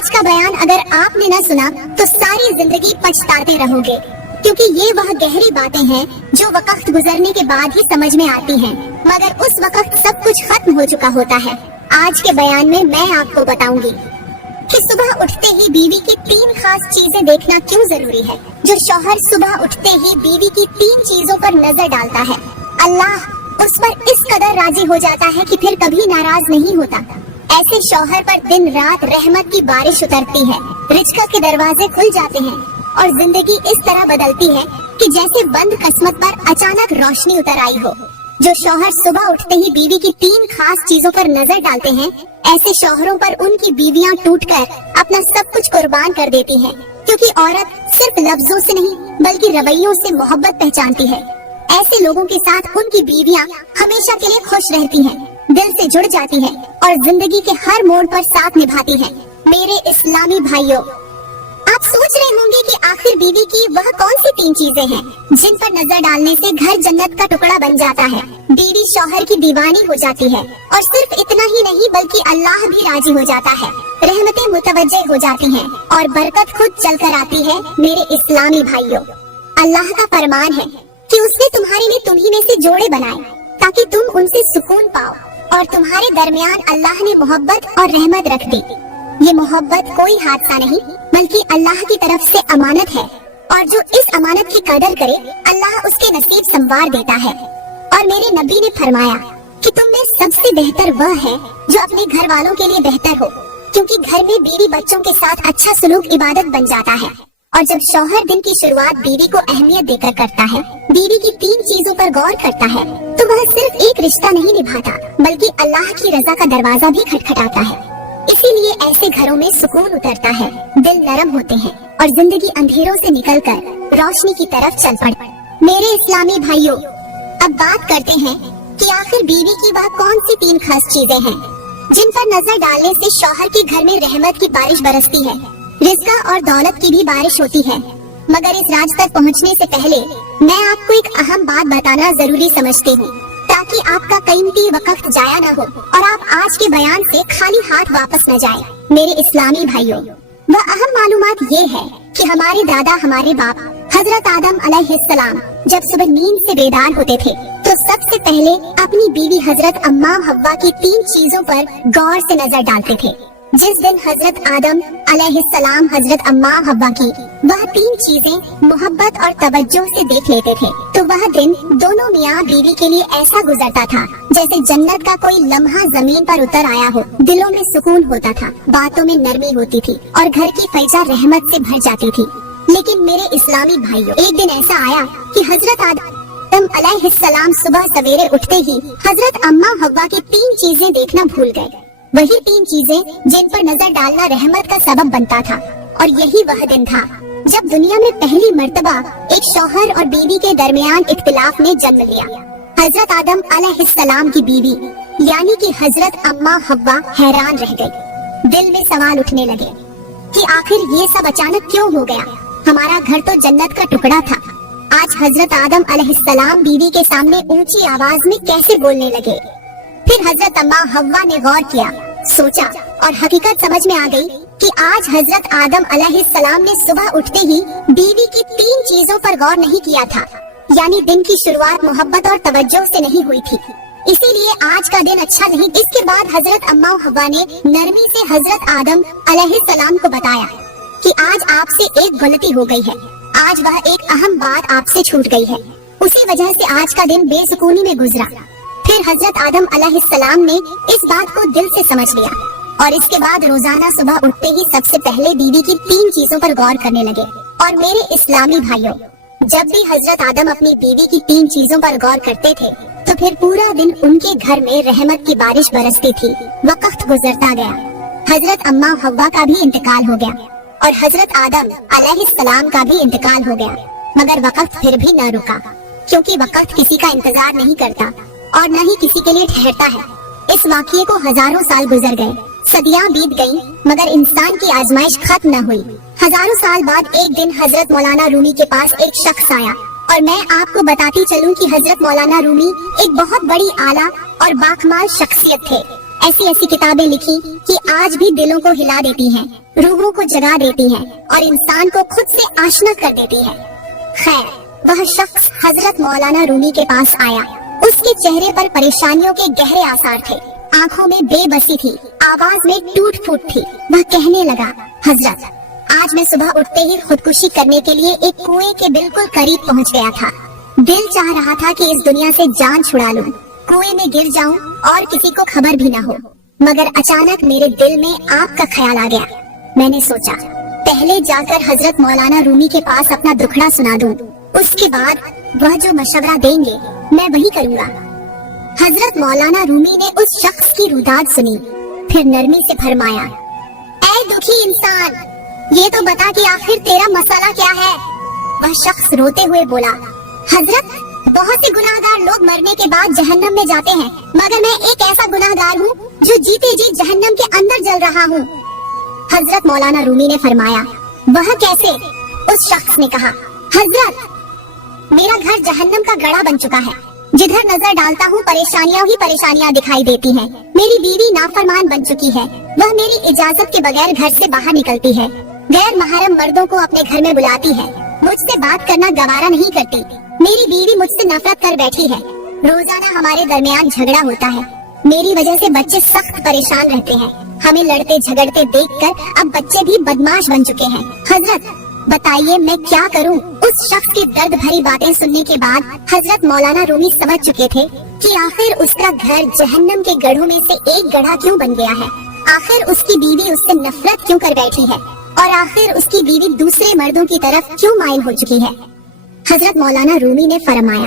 آج کا بیان اگر آپ نے نہ سنا تو ساری زندگی پچھتاتے رہوگے، کیونکہ یہ وہ گہری باتیں ہیں جو وقت گزرنے کے بعد ہی سمجھ میں آتی ہیں، مگر اس وقت سب کچھ ختم ہو چکا ہوتا ہے۔ آج کے بیان میں آپ کو بتاؤں گی کہ صبح اٹھتے ہی بیوی کی 3 خاص چیزیں دیکھنا کیوں ضروری ہے۔ جو شوہر صبح اٹھتے ہی بیوی کی 3 چیزوں پر نظر ڈالتا ہے، اللہ اس پر اس قدر راضی ہو جاتا ہے کہ پھر کبھی ناراض نہیں ہوتا۔ ایسے شوہر پر دن رات رحمت کی بارش اترتی ہے، رزق کے دروازے کھل جاتے ہیں اور زندگی اس طرح بدلتی ہے کہ جیسے بند قسمت پر اچانک روشنی اتر آئی ہو۔ جو شوہر صبح اٹھتے ہی بیوی کی 3 خاص چیزوں پر نظر ڈالتے ہیں، ایسے شوہروں پر ان کی بیویاں ٹوٹ کر اپنا سب کچھ قربان کر دیتی ہیں، کیونکہ عورت صرف لفظوں سے نہیں بلکہ رویوں سے محبت پہچانتی ہے۔ ایسے لوگوں کے ساتھ ان کی بیویاں ہمیشہ کے لیے خوش رہتی ہیں، دل سے جڑ جاتی ہیں اور زندگی کے ہر موڑ پر ساتھ نبھاتی ہیں۔ میرے اسلامی بھائیوں، آپ سوچ رہے ہوں گے کہ آخر بیوی کی وہ کون سی 3 چیزیں ہیں جن پر نظر ڈالنے سے گھر جنت کا ٹکڑا بن جاتا ہے، بیوی شوہر کی دیوانی ہو جاتی ہے، اور صرف اتنا ہی نہیں بلکہ اللہ بھی راضی ہو جاتا ہے، رحمتیں متوجہ ہو جاتی ہیں اور برکت خود چل کر آتی ہے۔ میرے اسلامی بھائیوں، اللہ کا فرمان ہے کہ اس نے تمہارے لیے تمہیں میں سے جوڑے بنائے تاکہ تم ان سے سکون پاؤ، اور تمہارے درمیان اللہ نے محبت اور رحمت رکھ دی۔ یہ محبت کوئی حادثہ نہیں بلکہ اللہ کی طرف سے امانت ہے، اور جو اس امانت کی قدر کرے اللہ اس کے نصیب سنوار دیتا ہے۔ اور میرے نبی نے فرمایا کہ تم میں سب سے بہتر وہ ہے جو اپنے گھر والوں کے لیے بہتر ہو، کیونکہ گھر میں بیوی بچوں کے ساتھ اچھا سلوک عبادت بن جاتا ہے۔ اور جب شوہر دن کی شروعات بیوی کو اہمیت دے کر کرتا ہے، بیوی کی 3 چیزوں پر غور کرتا ہے، تو وہ صرف ایک رشتہ نہیں نبھاتا بلکہ اللہ کی رضا کا دروازہ بھی کھٹکھٹاتا ہے۔ اسی لیے ایسے گھروں میں سکون اترتا ہے، دل نرم ہوتے ہیں اور زندگی اندھیروں سے نکل کر روشنی کی طرف چل پڑتی۔ میرے اسلامی بھائیوں، اب بات کرتے ہیں کہ آخر بیوی کی وہ کون سی 3 خاص چیزیں ہیں جن پر نظر ڈالنے سے شوہر کے گھر میں رحمت کی بارش برستی ہے، رزق اور دولت کی بھی بارش ہوتی ہے۔ مگر اس راز تک پہنچنے سے پہلے میں آپ کو ایک اہم بات بتانا ضروری سمجھتی ہوں، تاکہ آپ کا قیمتی وقت ضائع نہ ہو اور آپ آج کے بیان سے خالی ہاتھ واپس نہ جائیں۔ میرے اسلامی بھائیوں، وہ اہم معلومات یہ ہے کہ ہمارے دادا، ہمارے باپ حضرت آدم علیہ السلام جب صبح نیند سے بیدار ہوتے تھے تو سب سے پہلے اپنی بیوی حضرت اماں حوا کی 3 چیزوں پر غور سے نظر ڈالتے تھے۔ جس دن حضرت آدم علیہ السلام حضرت اماں حوا کی وہ 3 چیزیں محبت اور توجہ سے دیکھ لیتے تھے تو وہ دن دونوں میاں بیوی کے لیے ایسا گزرتا تھا جیسے جنت کا کوئی لمحہ زمین پر اتر آیا ہو۔ دلوں میں سکون ہوتا تھا، باتوں میں نرمی ہوتی تھی اور گھر کی فضا رحمت سے بھر جاتی تھی۔ لیکن میرے اسلامی بھائیوں، ایک دن ایسا آیا کہ حضرت آدم علیہ السلام صبح سویرے اٹھتے ہی حضرت اماں حوا کی 3 چیزیں دیکھنا بھول گئے، وہی 3 چیزیں جن پر نظر ڈالنا رحمت کا سبب بنتا تھا۔ اور یہی وہ دن تھا جب دنیا میں پہلی مرتبہ ایک شوہر اور بیوی کے درمیان اختلاف نے جنم لیا۔ حضرت آدم علیہ السلام کی بیوی یعنی کہ حضرت اماں حوا حیران رہ گئی، دل میں سوال اٹھنے لگے کہ آخر یہ سب اچانک کیوں ہو گیا؟ ہمارا گھر تو جنت کا ٹکڑا تھا۔ آج حضرت آدم علیہ السلام بیوی کے سامنے اونچی آواز میں کیسے بولنے لگے؟ پھر حضرت اماں حوا نے غور کیا، سوچا اور حقیقت سمجھ میں آ گئی کہ آج حضرت آدم علیہ السلام نے صبح اٹھتے ہی بیوی کی 3 چیزوں پر غور نہیں کیا تھا، یعنی دن کی شروعات محبت اور توجہ سے نہیں ہوئی تھی، اسی لیے آج کا دن اچھا نہیں۔ اس کے بعد حضرت اماں حوا نے نرمی سے حضرت آدم علیہ السلام کو بتایا کہ آج آپ سے ایک غلطی ہو گئی ہے، آج وہ ایک اہم بات آپ سے چھوٹ گئی ہے، اسی وجہ سے آج کا دن بے سکونی میں گزرا۔ پھر حضرت آدم علیہ السلام نے اس بات کو دل سے سمجھ لیا اور اس کے بعد روزانہ صبح اٹھتے ہی سب سے پہلے بیوی کی 3 چیزوں پر غور کرنے لگے۔ اور میرے اسلامی بھائیوں، جب بھی حضرت آدم اپنی بیوی کی 3 چیزوں پر غور کرتے تھے تو پھر پورا دن ان کے گھر میں رحمت کی بارش برستی تھی۔ وقت گزرتا گیا، حضرت اماں حوا کا بھی انتقال ہو گیا اور حضرت آدم علیہ السلام کا بھی انتقال ہو گیا، مگر وقت پھر بھی نہ رکا، کیونکہ وقت کسی کا انتظار نہیں کرتا اور نہ ہی کسی کے لیے ٹھہرتا ہے۔ اس واقعے کو ہزاروں سال گزر گئے، صدیاں بیت گئیں، مگر انسان کی آزمائش ختم نہ ہوئی۔ ہزاروں سال بعد ایک دن حضرت مولانا رومی کے پاس ایک شخص آیا، اور میں آپ کو بتاتی چلوں کہ حضرت مولانا رومی ایک بہت بڑی اعلیٰ اور باکمال شخصیت تھے۔ ऐसी ऐसी किताबें लिखी कि आज भी दिलों को हिला देती हैं, रूहों को जगा देती हैं और इंसान को खुद से आशना कर देती है। खैर, वह शख्स हजरत मौलाना रूमी के पास आया। उसके चेहरे पर परेशानियों के गहरे आसार थे, आंखों में बेबसी थी, आवाज में टूट फूट थी। वह कहने लगा, हजरत, आज मैं सुबह उठते ही खुदकुशी करने के लिए एक कुएं के बिल्कुल करीब पहुंच गया था। दिल चाह रहा था कि इस दुनिया से जान छुड़ा लूं, कुएं में गिर जाऊं और किसी को खबर भी न हो। मगर अचानक मेरे दिल में आपका ख्याल आ गया। मैंने सोचा, पहले जाकर हजरत मौलाना रूमी के पास अपना दुखड़ा सुना दूं, उसके बाद वह जो मशवरा देंगे मैं वही करूंगा। हजरत मौलाना रूमी ने उस शख्स की रुदाद सुनी, फिर नरमी से फरमाया, ऐ दुखी इंसान, ये तो बता कि आखिर तेरा मसला क्या है। वह शख्स रोते हुए बोला, हजरत, बहुत से गुनाहगार लोग मरने के बाद जहन्नम में जाते हैं, मगर मैं एक ऐसा गुनाहगार हूँ जो जीते जी जहन्नम के अंदर जल रहा हूँ। हजरत मौलाना रूमी ने फरमाया, वह कैसे? उस शख्स ने कहा, हजरत, मेरा घर जहन्नम का गड़ा बन चुका है। जिधर नजर डालता हूँ परेशानियाँ ही परेशानियाँ दिखाई देती हैं। मेरी बीवी नाफरमान बन चुकी है, वह मेरी इजाजत के बगैर घर से बाहर निकलती है, गैर महरम मर्दों को अपने घर में बुलाती है, मुझसे बात करना गवारा नहीं करती। मेरी बीवी मुझसे नफरत कर बैठी है, रोजाना हमारे दरमियान झगड़ा होता है। मेरी वजह से बच्चे सख्त परेशान रहते हैं। हमें लड़ते झगड़ते देखकर अब बच्चे भी बदमाश बन चुके हैं। हजरत, बताइए मैं क्या करूं? उस शख्स की दर्द भरी बातें सुनने के बाद हजरत मौलाना रूमी समझ चुके थे कि आखिर उसका घर जहन्नम के गढ़ों में से एक गढ़ा क्यों बन गया है। आखिर उसकी बीवी उससे नफरत क्यों कर बैठी है और आखिर उसकी बीवी दूसरे मर्दों की तरफ क्यों माइल हो चुकी है। हजरत मौलाना रूमी ने फरमाया,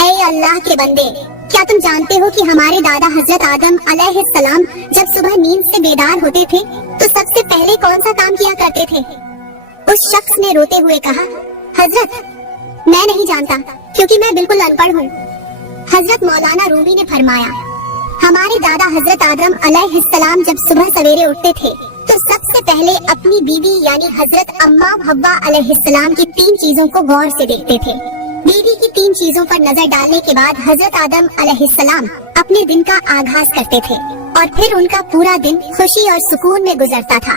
ऐ अल्लाह के बंदे, क्या तुम जानते हो कि हमारे दादा हजरत आदम अलैहिस्सलाम जब सुबह नींद से बेदार होते थे तो सबसे पहले कौन सा काम किया करते थे? उस शख्स ने रोते हुए कहा, हजरत, मैं नहीं जानता क्योंकि मैं बिल्कुल अनपढ़ हूँ। हजरत मौलाना रूमी ने फरमाया, हमारे दादा हजरत आदम अलैहिस्सलाम जब सुबह सवेरे उठते थे तो सबसे पहले अपनी बीवी यानी हजरत अम्मा हव्वा अलैहिस्सलाम की 3 चीजों को गौर से देखते थे। बीवी की 3 चीजों पर नजर डालने के बाद हजरत आदम अलैहिस्सलाम अपने दिन का आगाज करते थे और फिर उनका पूरा दिन खुशी और सुकून में गुजरता था।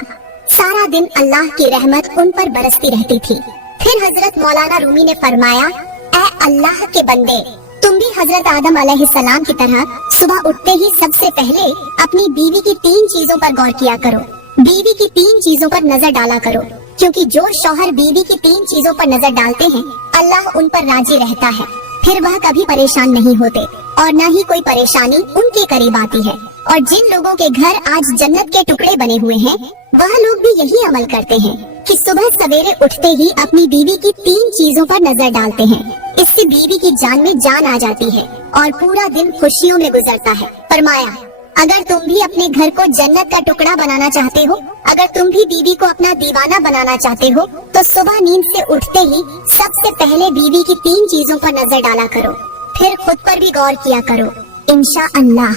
सारा दिन अल्लाह की रहमत उन पर बरसती रहती थी। फिर हजरत मौलाना रूमी ने फरमाया, ऐ अल्लाह के बंदे, तुम भी हजरत आदम अलैहिस्सलाम की तरह सुबह उठते ही सबसे पहले अपनी बीवी की 3 चीजों पर गौर किया करो। बीवी की 3 चीजों पर नजर डाला करो, क्योंकि जो शौहर बीवी की 3 चीजों पर नजर डालते हैं अल्लाह उन पर राजी रहता है, फिर वह कभी परेशान नहीं होते और न ही कोई परेशानी उनके करीब आती है। और जिन लोगों के घर आज जन्नत के टुकड़े बने हुए हैं वह लोग भी यही अमल करते हैं कि सुबह सवेरे उठते ही अपनी बीवी की 3 चीजों पर नजर डालते हैं। इससे बीवी की जान में जान आ जाती है और पूरा दिन खुशियों में गुजरता है। फरमाया, अगर तुम भी अपने घर को जन्नत का टुकड़ा बनाना चाहते हो, अगर तुम भी बीवी को अपना दीवाना बनाना चाहते हो, तो सुबह नींद से उठते ही सबसे पहले बीवी की 3 चीजों पर नजर डाला करो, फिर खुद पर भी गौर किया करो। इंशाअल्लाह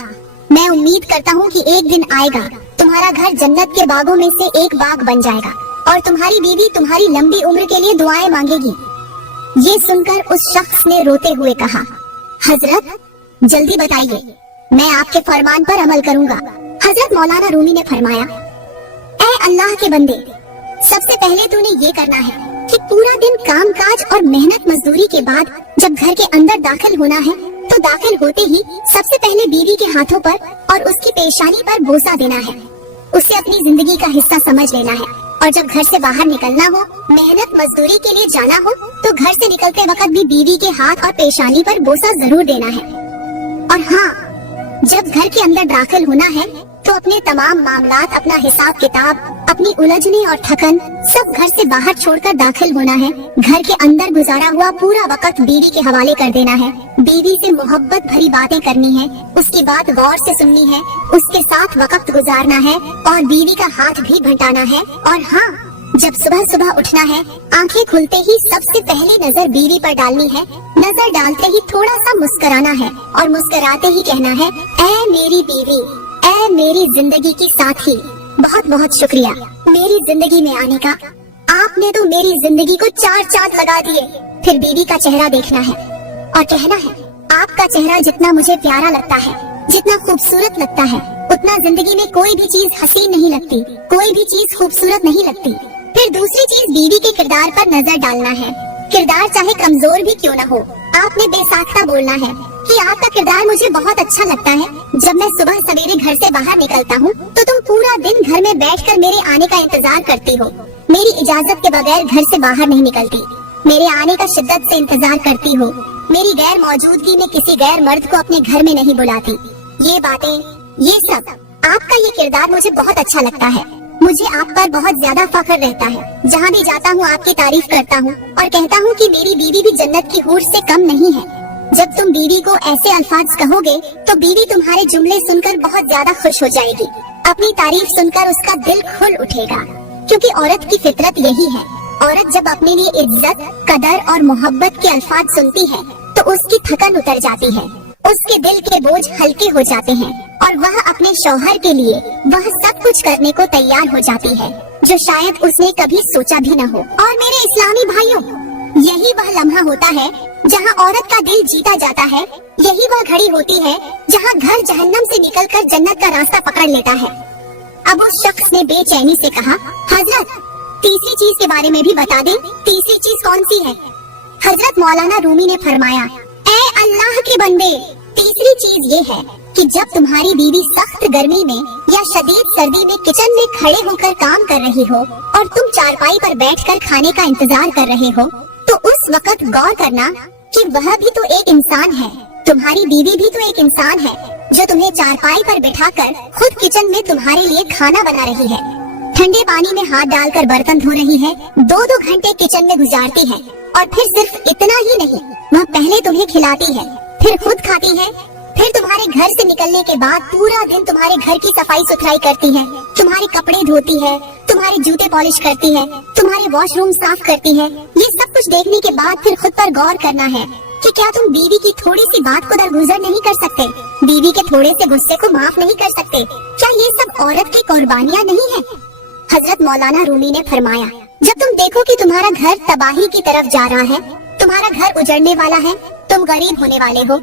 मैं उम्मीद करता हूँ कि एक दिन आएगा तुम्हारा घर जन्नत के बागों में से एक बाग बन जाएगा और तुम्हारी बीवी तुम्हारी लंबी उम्र के लिए दुआएं मांगेगी। ये सुनकर उस शख्स ने रोते हुए कहा, हजरत जल्दी बताइए, मैं आपके फरमान पर अमल करूंगा। हजरत मौलाना रूमी ने फरमाया, ऐ अल्लाह के बंदे, सबसे पहले तूने ये करना है कि पूरा दिन काम काज और मेहनत मजदूरी के बाद जब घर के अंदर दाखिल होना है तो दाखिल होते ही सबसे पहले बीवी के हाथों पर और उसकी पेशानी पर बोसा देना है। उसे अपनी जिंदगी का हिस्सा समझ लेना है और जब घर से बाहर निकलना हो, मेहनत मजदूरी के लिए जाना हो, तो घर से निकलते वक्त भी बीवी के हाथ और पेशानी पर बोसा जरूर देना है। और हाँ, जब घर के अंदर दाखिल होना है तो अपने तमाम मामलात, अपना हिसाब किताब, अपनी उलझने और थकन सब घर से बाहर छोड़कर दाखिल होना है। घर के अंदर गुजारा हुआ पूरा वक्त बीवी के हवाले कर देना है। बीवी से मोहब्बत भरी बातें करनी है, उसकी बात गौर से सुननी है, उसके साथ वक्त गुजारना है और बीवी का हाथ भी बंटाना है। और हाँ, जब सुबह सुबह उठना है, आंखें खुलते ही सबसे पहले नजर बीवी पर डालनी है। नजर डालते ही थोड़ा सा मुस्कुराना है और मुस्कुराते ही कहना है, ऐ मेरी बीवी, ऐ मेरी जिंदगी की साथी, बहुत बहुत शुक्रिया मेरी जिंदगी में आने का। आपने तो मेरी जिंदगी को 4 चांद लगा दिए। फिर बीवी का चेहरा देखना है और कहना है, आपका चेहरा जितना मुझे प्यारा लगता है, जितना खूबसूरत लगता है उतना जिंदगी में कोई भी चीज हसीन नहीं लगती, कोई भी चीज खूबसूरत नहीं लगती। फिर दूसरी चीज बीवी के किरदार पर नजर डालना है। किरदार चाहे कमजोर भी क्यों न हो, आपने बेसाख्ता बोलना है कि आपका किरदार मुझे बहुत अच्छा लगता है। जब मैं सुबह सवेरे घर से बाहर निकलता हूँ तो तुम पूरा दिन घर में बैठकर मेरे आने का इंतजार करती हो, मेरी इजाजत के बगैर घर से बाहर नहीं निकलती, मेरे आने का शिद्दत से इंतजार करती हो, मेरी गैर मौजूदगी में किसी गैर मर्द को अपने घर में नहीं बुलाती। ये बातें, ये सब, आपका ये किरदार मुझे बहुत अच्छा लगता है। मुझे आप पर बहुत ज्यादा फख्र रहता है। जहाँ भी जाता हूँ आपकी तारीफ करता हूँ और कहता हूँ कि मेरी बीवी भी जन्नत की हूर से कम नहीं है। जब तुम बीवी को ऐसे अल्फाज कहोगे तो बीवी तुम्हारे जुमले सुनकर बहुत ज्यादा खुश हो जाएगी। अपनी तारीफ सुनकर उसका दिल खुल उठेगा, क्योंकि औरत की फितरत यही है। औरत जब अपने लिए इज्जत, कदर और मोहब्बत के अल्फाज सुनती है तो उसकी थकन उतर जाती है, उसके दिल के बोझ हल्के हो जाते हैं और वह अपने शौहर के लिए वह सब कुछ करने को तैयार हो जाती है जो शायद उसने कभी सोचा भी न हो। और मेरे इस्लामी भाइयों, यही वह लम्हा होता है जहाँ औरत का दिल जीता जाता है। यही वह घड़ी होती है जहाँ घर जहन्नम से निकलकर जन्नत का रास्ता पकड़ लेता है। अब उस शख्स ने बेचैनी से कहा, हजरत तीसरी चीज के बारे में भी बता दें, तीसरी चीज कौन सी है? हजरत मौलाना रूमी ने फरमाया, ऐ अल्लाह के बंदे, तीसरी चीज ये है कि जब तुम्हारी बीवी सख्त गर्मी में या शदीद सर्दी में किचन में खड़े होकर काम कर रही हो और तुम चारपाई पर बैठकर खाने का इंतजार कर रहे हो, तो उस वक्त गौर करना कि वह भी तो एक इंसान है, तुम्हारी बीवी भी तो एक इंसान है जो तुम्हें चारपाई पर बिठाकर खुद किचन में तुम्हारे लिए खाना बना रही है, ठंडे पानी में हाथ डालकर बर्तन धो रही है, 2-2 घंटे किचन में गुजारती है और फिर सिर्फ इतना ही नहीं, वह पहले तुम्हें खिलाती है, फिर खुद खाती है, फिर तुम्हारे घर से निकलने के बाद पूरा दिन तुम्हारे घर की सफाई सुथराई करती है, तुम्हारे कपड़े धोती है, तुम्हारे जूते पॉलिश करती है, तुम्हारे वॉशरूम साफ करती है। ये सब कुछ देखने के बाद फिर खुद पर गौर करना है कि क्या तुम बीवी की थोड़ी सी बात को दरगुजर नहीं कर सकते, बीवी के थोड़े से गुस्से को माफ नहीं कर सकते? क्या ये सब औरत की कुर्बानियाँ नहीं है? हजरत मौलाना रूमी ने फरमाया, जब तुम देखो कि तुम्हारा घर तबाही की तरफ जा रहा है, तुम्हारा घर उजड़ने वाला है, तुम गरीब होने वाले हो,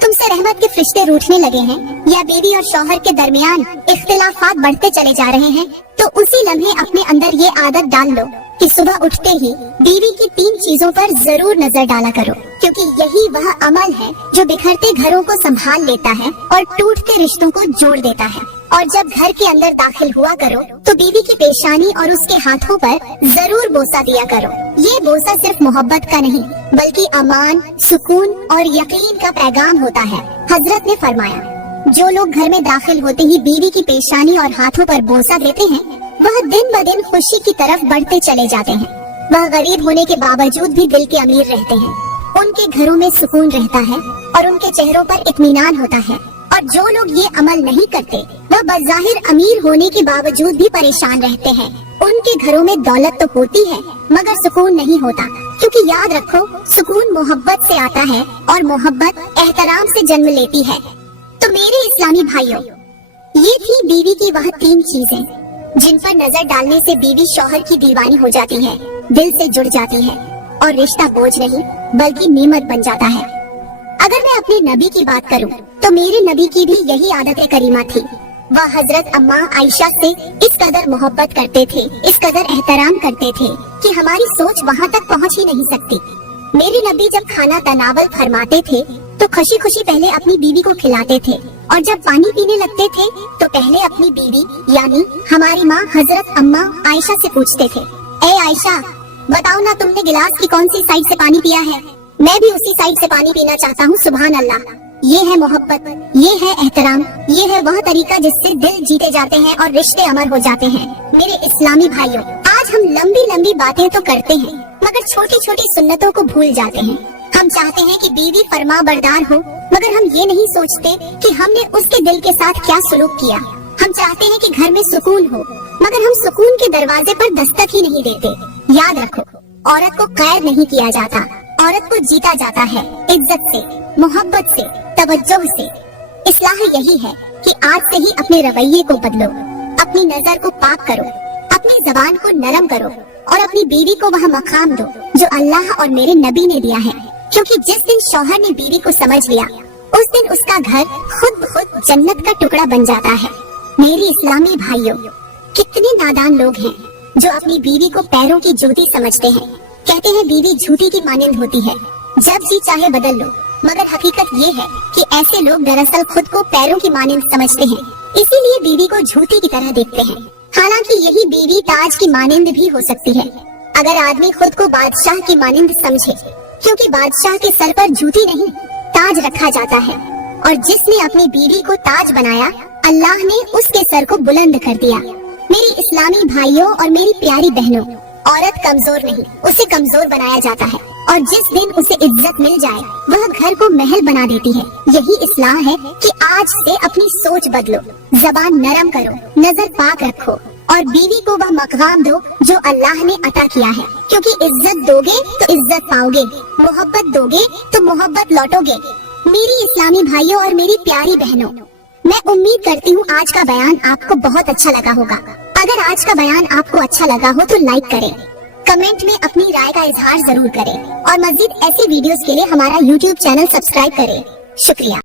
तुमसे रहमत के फरिश्ते रूठने लगे हैं, या बीवी और शौहर के दरमियान इख्तिलाफात बढ़ते चले जा रहे हैं, तो उसी लम्हे अपने अंदर ये आदत डाल लो कि सुबह उठते ही बीवी की 3 चीजों पर जरूर नजर डाला करो, क्योंकि यही वह अमल है जो बिखरते घरों को संभाल लेता है और टूटते रिश्तों को जोड़ देता है। और जब घर के अंदर दाखिल हुआ करो तो बीवी की पेशानी और उसके हाथों पर जरूर बोसा दिया करो। ये बोसा सिर्फ मोहब्बत का नहीं बल्कि अमान, सुकून और यकीन का पैगाम होता है। हजरत ने फरमाया, जो लोग घर में दाखिल होते ही बीवी की पेशानी और हाथों पर बोसा देते हैं, वह दिन ब दिन खुशी की तरफ बढ़ते चले जाते हैं। वह गरीब होने के बावजूद भी दिल के अमीर रहते हैं, उनके घरों में सुकून रहता है और उनके चेहरों पर इत्मीनान होता है। और जो लोग ये अमल नहीं करते, वह बज़ाहिर अमीर होने के बावजूद भी परेशान रहते हैं। उनके घरों में दौलत तो होती है मगर सुकून नहीं होता, क्योंकि याद रखो, सुकून मोहब्बत से आता है और मोहब्बत एहतराम से जन्म लेती है। तो मेरे इस्लामी भाइयों, ये थी बीवी की वह 3 चीजें जिन पर नजर डालने से बीवी शौहर की दीवानी हो जाती है, दिल से जुड़ जाती है और रिश्ता बोझ नहीं बल्कि नेमत बन जाता है। अगर मैं अपने नबी की बात करूं, तो मेरे नबी की भी यही आदत करीमा थी। वह हजरत अम्मा आयशा से इस कदर मोहब्बत करते थे, इस कदर एहतराम करते थे कि हमारी सोच वहाँ तक पहुँच ही नहीं सकती। मेरे नबी जब खाना तनावल फरमाते थे तो खुशी खुशी पहले अपनी बीवी को खिलाते थे, और जब पानी पीने लगते थे तो पहले अपनी बीवी यानी हमारी माँ हजरत अम्मा आयशा से पूछते थे, ए आयशा, बताओ ना तुमने गिलास की कौन सी साइड से पानी पिया है, मैं भी उसी साइड से पानी पीना चाहता हूँ। सुभान अल्लाह, ये है मोहब्बत, ये है एहतराम, ये है वह तरीका जिससे दिल जीते जाते हैं और रिश्ते अमर हो जाते हैं। मेरे इस्लामी भाइयों, आज हम लंबी लंबी बातें तो करते हैं मगर छोटी छोटी सुन्नतों को भूल जाते हैं। हम चाहते हैं कि बीवी फरमा बरदार हो, मगर हम ये नहीं सोचते कि हमने उसके दिल के साथ क्या सलूक किया। हम चाहते हैं कि घर में सुकून हो, मगर हम सुकून के दरवाजे पर दस्तक ही नहीं देते। याद रखो, औरत को कैद नहीं किया जाता, औरत को जीता जाता है इज्जत से, मोहब्बत से, तवज्जो से। इस्लाह यही है कि आज से ही अपने रवैये को बदलो, अपनी नजर को पाक करो, अपनी जबान को नरम करो और अपनी बीवी को वह मकाम दो जो अल्लाह और मेरे नबी ने दिया है। क्योंकि जिस दिन शौहर ने बीवी को समझ लिया, उस दिन उसका घर खुद ब खुद जन्नत का टुकड़ा बन जाता है। मेरी इस्लामी भाइयों, कितने नादान लोग हैं जो अपनी बीवी को पैरों की जूती समझते हैं। कहते हैं बीवी जूती की मानिंद होती है, जब जी चाहे बदल लो। मगर हकीकत ये है कि ऐसे लोग दरअसल खुद को पैरों की मानिंद समझते हैं, इसीलिए बीवी को जूती की तरह देखते हैं। हालांकि यही बीवी ताज की मानिंद भी हो सकती है, अगर आदमी खुद को बादशाह की मानिंद समझे, क्योंकि बादशाह के सर पर जूती नहीं ताज रखा जाता है। और जिसने अपनी बीवी को ताज बनाया, अल्लाह ने उसके सर को बुलंद कर दिया। मेरी इस्लामी भाइयों और मेरी प्यारी बहनों, औरत कमजोर नहीं, उसे कमजोर बनाया जाता है। और जिस दिन उसे इज्जत मिल जाए, वह घर को महल बना देती है। यही इस्लाह है कि आज से अपनी सोच बदलो, जबान नरम करो, नजर पाक रखो और बीवी को वह मकाम दो जो अल्लाह ने अता किया है। क्योंकि इज्जत दोगे तो इज्जत पाओगे, मोहब्बत दोगे तो मोहब्बत लौटोगे। मेरी इस्लामी भाइयों और मेरी प्यारी बहनों, मैं उम्मीद करती हूँ आज का बयान आपको बहुत अच्छा लगा होगा। अगर आज का बयान आपको अच्छा लगा हो तो लाइक करें, कमेंट में अपनी राय का इजहार जरूर करें और मजीद ऐसी वीडियोस के लिए हमारा YouTube चैनल सब्सक्राइब करें। शुक्रिया।